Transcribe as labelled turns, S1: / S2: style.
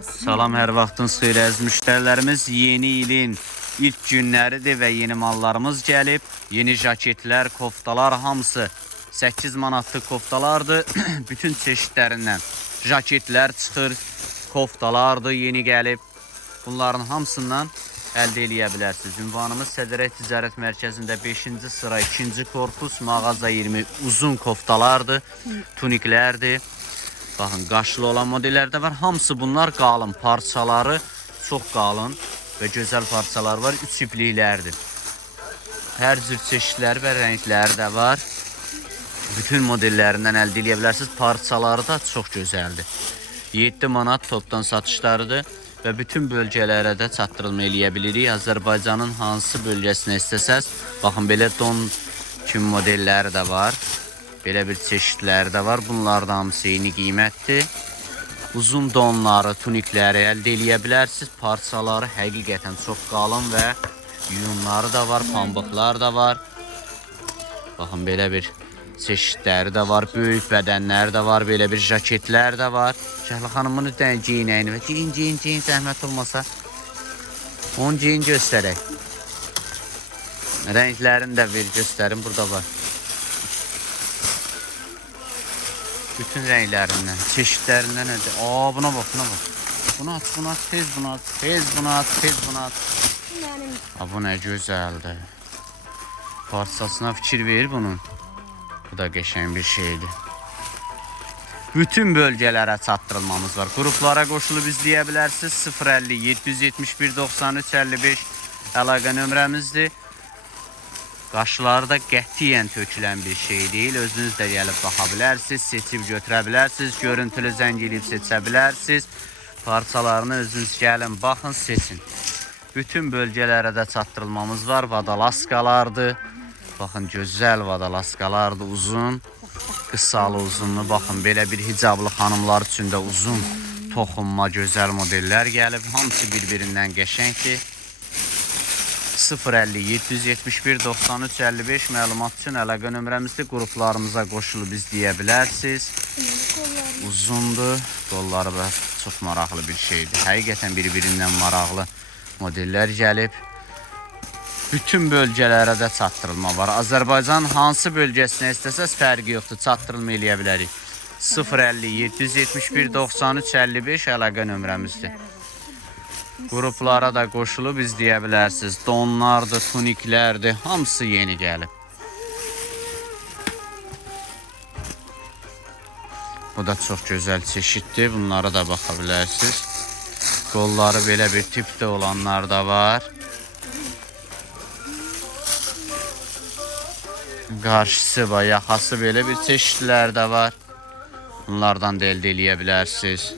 S1: Salam, hər vaxtınız xeyir əziz müştərilərimiz. Yeni ilin ilk günləridir və yeni mallarımız gəlib. Yeni jaketlər, koftalar hamısı 8 manatlıq koftalardır. Bütün çeşidlərindən jaketlər çıxır, koftalardır, yeni gəlib. Bunların hamısından əldə eləyə bilərsiniz. Ünvanımız Sədərək Ticarət Mərkəzində 5-ci sıra 2-ci korpus, mağaza 20 uzun koftalardır, tuniklərdir. Baxın, qaşlı olan modellər də var. Hamısı bunlar qalın parçaları, çox qalın və gözəl parçalar var. Üç ipliklərdir. Hər cür çeşidləri və rəngləri də var. Bütün modellərindən əldə edə bilərsiniz. Parçaları da çox gözəldir. 7 manat topdan satışlarıdır və bütün bölgələrə də çatdırılma eləyə bilirik. Azərbaycanın hansı bölgəsinə istəsəz, baxın belə don kimi modelləri də var. Belə bir çeşidləri də var. Bunlar da hamısı eyni qiymətdir. Uzun donları, tunikləri əldə eləyə bilərsiniz. Parçaları həqiqətən çox qalın və yunları da var, pambıqlar da var. Baxın belə bir çeşidləri də var, böyük bədənləri də var, belə bir jaketlər də var. Şəhla xanım bunu dən geyinəyini və giyin, giyin, giyin, zəhmət olmasa. Onu giyin göstərək. Rənglərini də bir göstərin, burada var. Bütün renklərindən, çeşidlərindən ödə. Aa buna bax, buna bax. Bunu aç, bunu aç, tez bunu aç, tez bunu aç, tez bunu.
S2: Mənim
S1: Aa, bu nə gözəldir. Parçasına fikir ver bunun. Bu da qəşəng bir şeydir. Bütün bölgələrə çatdırılmamız var. Qruplara qoşulub izləyə bilərsiniz. 050 771 93 55 əlaqə nömrəmizdir. Qaşları da qətiyyən tökülən bir şey deyil. Özünüz də gəlib baxa bilərsiniz, seçib götürə bilərsiniz, görüntülü zəng edib seçə bilərsiniz. Parçalarını özünüz gəlin, baxın, seçin. Bütün bölgələrə də çatdırılmamız var. Vadalaskalardır. Baxın, gözəl vadalaskalardır, uzun, qısalı uzunlu. Baxın, belə bir hicablı xanımlar üçün də uzun toxunma gözəl modellər gəlib. Hamısı bir-birindən qəşəngdir. 050 771 93 55 məlumat üçün əlaqə nömrəmizdir. Qruplarımıza qoşulub izləyə bilərsiniz.
S2: qollarım.
S1: Uzundur. Qolları da çox maraqlı bir şeydir. Həqiqətən bir-birindən maraqlı modellər gəlib. Bütün bölgələrə də çatdırılma var. Azərbaycan hansı bölgəsinə istəsəz fərqi yoxdur. Çatdırılma eləyə bilərik. 050 771 93 55 əlaqə nömrəmizdir. Qruplara da qoşulub izləyə bilərsiniz. Donlardır, tuniklərdir, hamısı yeni gəlib. Bu da çox gözəl çeşiddir. Bunlara da baxa bilərsiniz. Qolları belə bir tipdə olanlar da var. Qarşısı və yaxası belə bir çeşidlər də var. Bunlardan da əldə eləyə bilərsiniz.